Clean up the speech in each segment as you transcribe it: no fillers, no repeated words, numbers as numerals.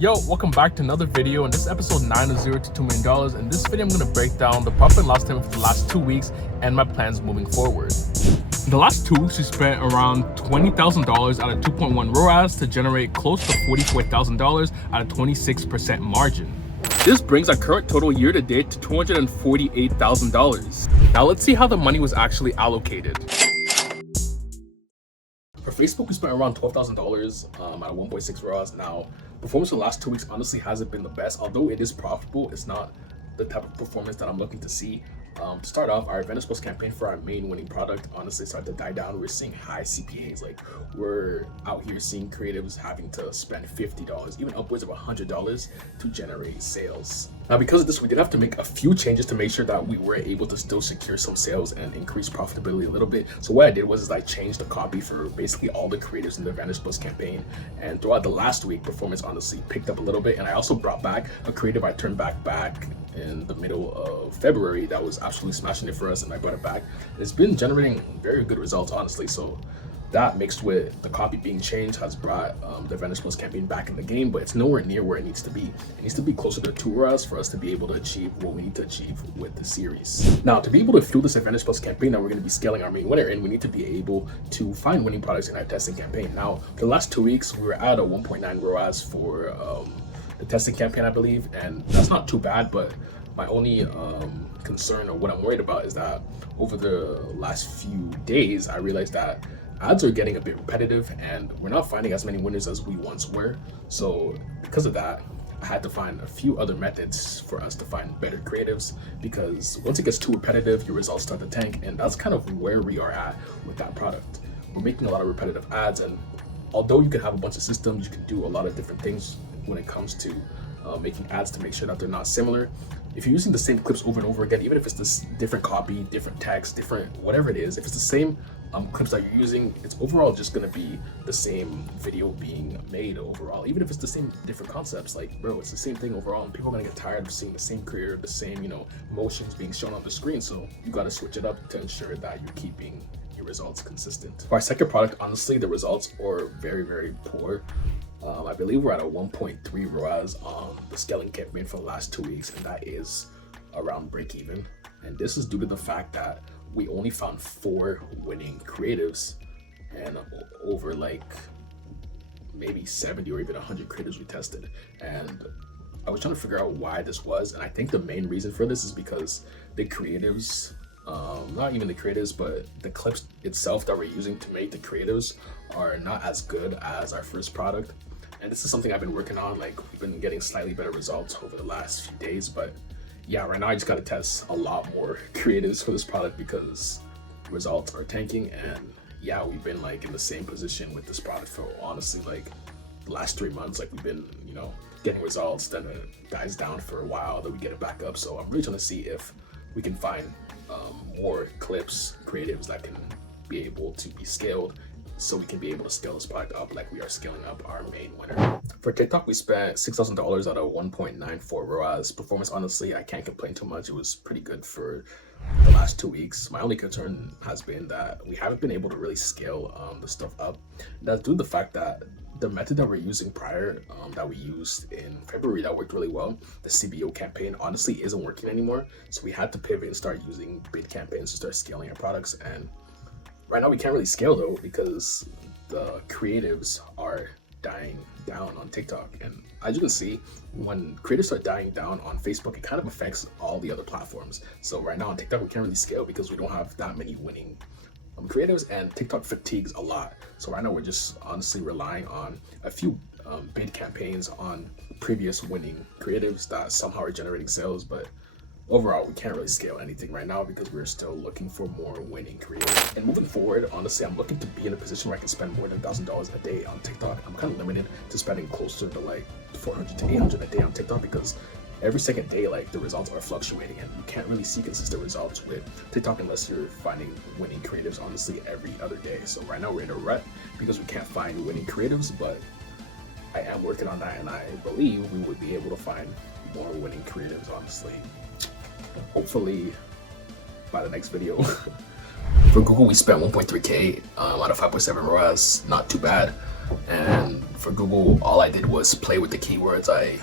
Yo, welcome back to another video, and this is episode 9 of $0 to $2 million. In this video, I'm going to break down the profit and loss statement for the last 2 weeks and my plans moving forward. In the last 2 weeks, we spent around $20,000 out of 2.1 ROAS to generate close to $44,000 at a 26% margin. This brings our current total year to date to $248,000. Now let's see how the money was actually allocated. For Facebook, we spent around $12,000 at a 1.6 ROAS. Now, performance for the last 2 weeks honestly hasn't been the best. Although it is profitable, it's not the type of performance that I'm looking to see. To start off, our Venice Plus campaign for our main winning product honestly started to die down. We're seeing high CPAs. Like, we're out here seeing creatives having to spend $50, even upwards of $100 to generate sales. Now, because of this, we did have to make a few changes to make sure that we were able to still secure some sales and increase profitability a little bit. So what I did was I changed the copy for basically all the creatives in the Venice Plus campaign. And throughout the last week, performance honestly picked up a little bit. And I also brought back a creative I turned back in the middle of February that was absolutely smashing it for us, and I brought it back. It's been generating very good results, honestly. So that mixed with the copy being changed has brought the Venice Plus campaign back in the game, but it's nowhere near where it needs to be. It needs to be closer to 2 ROAS for us to be able to achieve what we need to achieve with the series. Now, to be able to fuel this Venice Plus campaign that we're going to be scaling our main winner in, we need to be able to find winning products in our testing campaign. Now, for the last 2 weeks, we were at a 1.9 ROAS for the testing campaign, I believe, and that's not too bad, but my only concern, or what I'm worried about, is that over the last few days, I realized that ads are getting a bit repetitive and we're not finding as many winners as we once were. So because of that, I had to find a few other methods for us to find better creatives, because once it gets too repetitive, your results start to tank, and that's kind of where we are at with that product. We're making a lot of repetitive ads, and although you can have a bunch of systems, you can do a lot of different things when it comes to making ads to make sure that they're not similar. If you're using the same clips over and over again, even if it's this different copy, different text, different whatever it is, if it's the same clips that you're using, it's overall just gonna be the same video being made overall. Even if it's the same different concepts, like, bro, it's the same thing overall, and people are gonna get tired of seeing the same creator, the same, motions being shown on the screen. So you gotta switch it up to ensure that you're keeping your results consistent. For our second product, honestly, the results are very, very poor. I believe we're at a 1.3 ROAS on the scaling campaign for the last 2 weeks, and that is around break even. And this is due to the fact that we only found 4 winning creatives, and over like maybe 70 or even 100 creatives we tested. And I was trying to figure out why this was, and I think the main reason for this is because the creatives, not even the creatives, but the clips itself that we're using to make the creatives are not as good as our first product. And this is something I've been working on. Like, we've been getting slightly better results over the last few days, but yeah, right now I just gotta test a lot more creatives for this product because results are tanking. And yeah, we've been like in the same position with this product for honestly like the last 3 months. Like, we've been, getting results, then it dies down for a while, then we get it back up. So I'm really trying to see if we can find more clips, creatives that can be able to be scaled, so we can be able to scale this product up like we are scaling up our main winner. For TikTok, we spent $6,000 at a 1.94 ROAS. Performance, honestly, I can't complain too much. It was pretty good for the last 2 weeks. My only concern has been that we haven't been able to really scale the stuff up. That's due to the fact that the method that we're using prior, that we used in February, that worked really well, the CBO campaign, honestly isn't working anymore. So we had to pivot and start using bid campaigns to start scaling our products. And right now we can't really scale though, because the creatives are dying down on TikTok. And as you can see, when creatives are dying down on Facebook, it kind of affects all the other platforms. So right now on TikTok, we can't really scale because we don't have that many winning creatives, and TikTok fatigues a lot. So right now we're just honestly relying on a few bid campaigns on previous winning creatives that somehow are generating sales, but overall we can't really scale anything right now because we're still looking for more winning creatives. And moving forward, honestly, I'm looking to be in a position where I can spend more than $1,000 a day on TikTok. I'm kind of limited to spending closer to like 400 to 800 a day on TikTok because every second day, like, the results are fluctuating, and you can't really see consistent results with TikTok unless you're finding winning creatives honestly every other day. So right now we're in a rut because we can't find winning creatives, but I am working on that, and I believe we would be able to find more winning creatives, honestly, hopefully by the next video. For Google, we spent 1.3K out of 5.7 ROAS, not too bad. And For Google, all I did was play with the keywords. I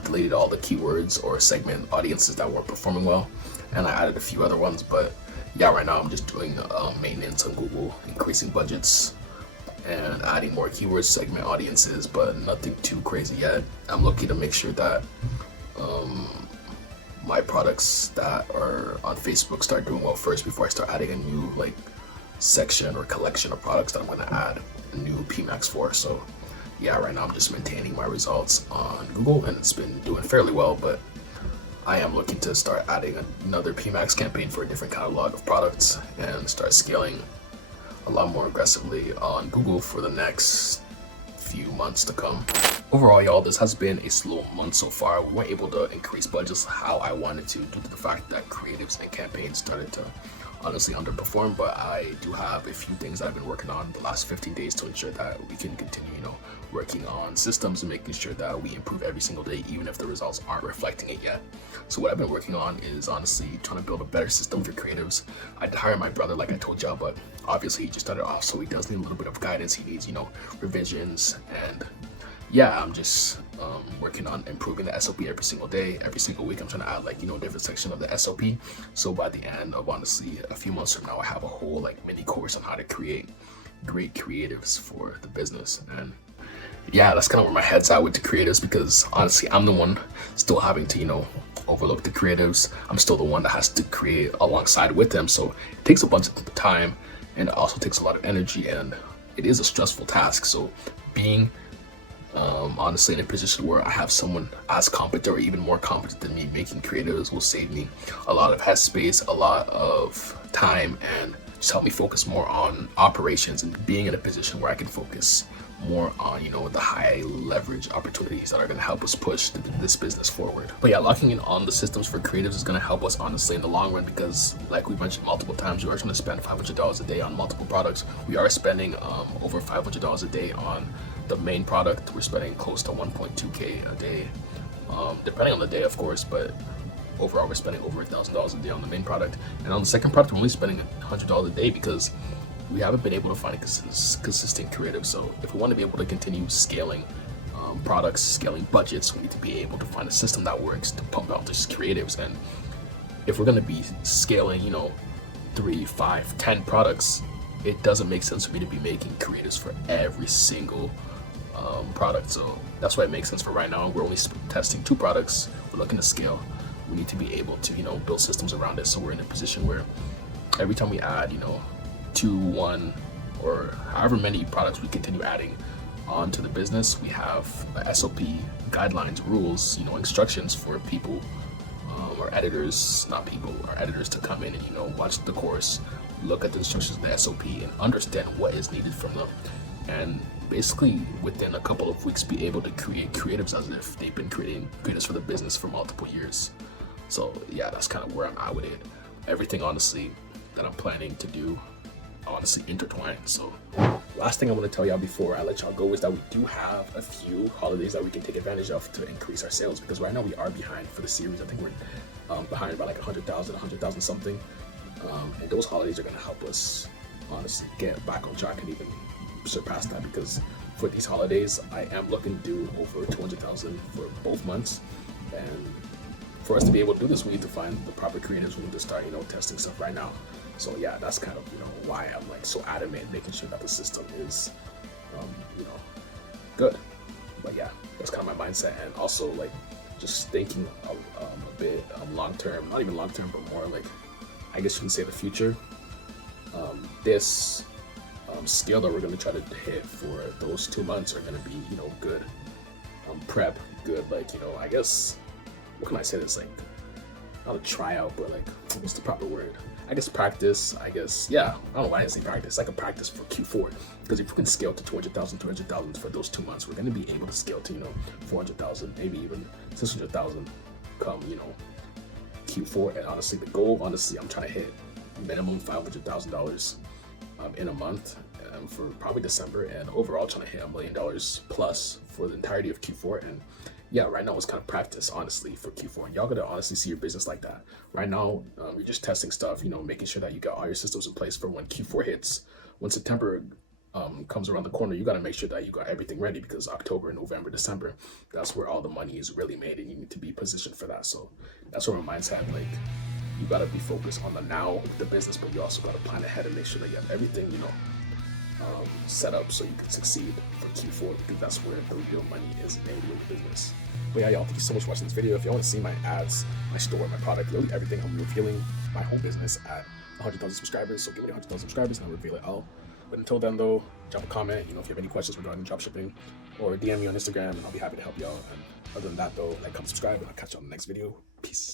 deleted all the keywords or segment audiences that weren't performing well, and I added a few other ones. But yeah, right now I'm just doing maintenance on Google, increasing budgets and adding more keywords, segment audiences, but nothing too crazy yet. I'm looking to make sure that my products that are on Facebook start doing well first before I start adding a new like section or collection of products that I'm going to add a new PMAX for. So yeah, right now I'm just maintaining my results on Google, and it's been doing fairly well, but I am looking to start adding another PMAX campaign for a different catalog of products and start scaling a lot more aggressively on Google for the next few months to come. Overall, y'all, this has been a slow month so far. We weren't able to increase budgets how I wanted to due to the fact that creatives and campaigns started to honestly underperform, but I do have a few things that I've been working on the last 15 days to ensure that we can continue, working on systems and making sure that we improve every single day, even if the results aren't reflecting it yet. So what I've been working on is honestly trying to build a better system for creatives. I hired my brother, like I told y'all, but obviously he just started off, so he does need a little bit of guidance. He needs, revisions, and yeah, I'm just working on improving the SOP every single day. Every single week I'm trying to add different section of the SOP. So by the end of honestly a few months from now, I have a whole mini course on how to create great creatives for the business. And yeah, that's kind of where my head's at with the creatives, because honestly I'm the one still having to overlook the creatives. I'm still the one that has to create alongside with them, so it takes a bunch of time, and it also takes a lot of energy, and it is a stressful task. So being honestly in a position where I have someone as competent or even more competent than me making creatives will save me a lot of headspace, a lot of time, and just help me focus more on operations and being in a position where I can focus more on the high leverage opportunities that are going to help us push this business forward. But yeah, locking in on the systems for creatives is going to help us honestly in the long run, because like we mentioned multiple times, we are trying to spend $500 a day on multiple products. We are spending over $500 a day on the main product. We're spending close to 1.2k a day, depending on the day of course, but overall we're spending over $1,000 a day on the main product. And on the second product we're only spending $100 a day because we haven't been able to find a consistent creative. So if we want to be able to continue scaling products, scaling budgets, we need to be able to find a system that works to pump out these creatives. And if we're going to be scaling 3, 5, 10 products, it doesn't make sense for me to be making creatives for every single product. So that's why it makes sense for right now. We're only testing 2 products. We're looking to scale. We need to be able to build systems around it, so we're in a position where every time we add 2, 1, or however many products we continue adding onto the business, we have SOP guidelines, rules, instructions for people or editors, not people, or editors to come in and watch the course, look at the instructions of the SOP, and understand what is needed from them, and basically within a couple of weeks be able to create creatives as if they've been creating creatives for the business for multiple years. So yeah, that's kind of where I'm at with it. Everything honestly that I'm planning to do honestly intertwined. So last thing I want to tell y'all before I let y'all go is that we do have a few holidays that we can take advantage of to increase our sales, because right now we are behind for the series. I think we're behind by 100,000 something, and those holidays are going to help us honestly get back on track and even surpass that, because for these holidays I am looking to do over 200,000 for both months. And for us to be able to do this, we need to find the proper creatives. We need to start testing stuff right now. So yeah, that's kind of why I'm so adamant making sure that the system is good. But yeah, that's kind of my mindset, and also just thinking of a bit long term, not even long term, but more I guess you can say the future. This scale that we're going to try to hit for those 2 months are going to be good prep, good I guess, what can I say this, not a tryout, but what's the proper word? I guess practice, I guess, yeah, I don't know why I say practice, a practice for Q4, because if we can scale to 200,000 for those 2 months, we're going to be able to scale to 400,000, maybe even 600,000 come Q4. And honestly, the goal, I'm trying to hit minimum $500,000 in a month for probably December, and overall trying to hit $1 million plus for the entirety of Q4. And yeah, right now it's kind of practice honestly for Q4, and y'all gonna honestly see your business like that. Right now, you're just testing stuff, making sure that you got all your systems in place for when Q4 hits. When September comes around the corner, you got to make sure that you got everything ready, because October, November, December, that's where all the money is really made, and you need to be positioned for that. So that's where my mindset, like, you got to be focused on the now with the business, but you also got to plan ahead and make sure that you have everything, set up so you can succeed for Q4, because that's where the real money is made with the business. But yeah, y'all, thank you so much for watching this video. If you want to see my ads, my store, my product, really everything, I'm revealing my whole business at 100,000 subscribers. So give me 100,000 subscribers and I'll reveal it all. But until then, though, drop a comment. If you have any questions regarding dropshipping, or DM me on Instagram, and I'll be happy to help you out. And other than that, though, like, comment, subscribe, and I'll catch you on the next video. Peace.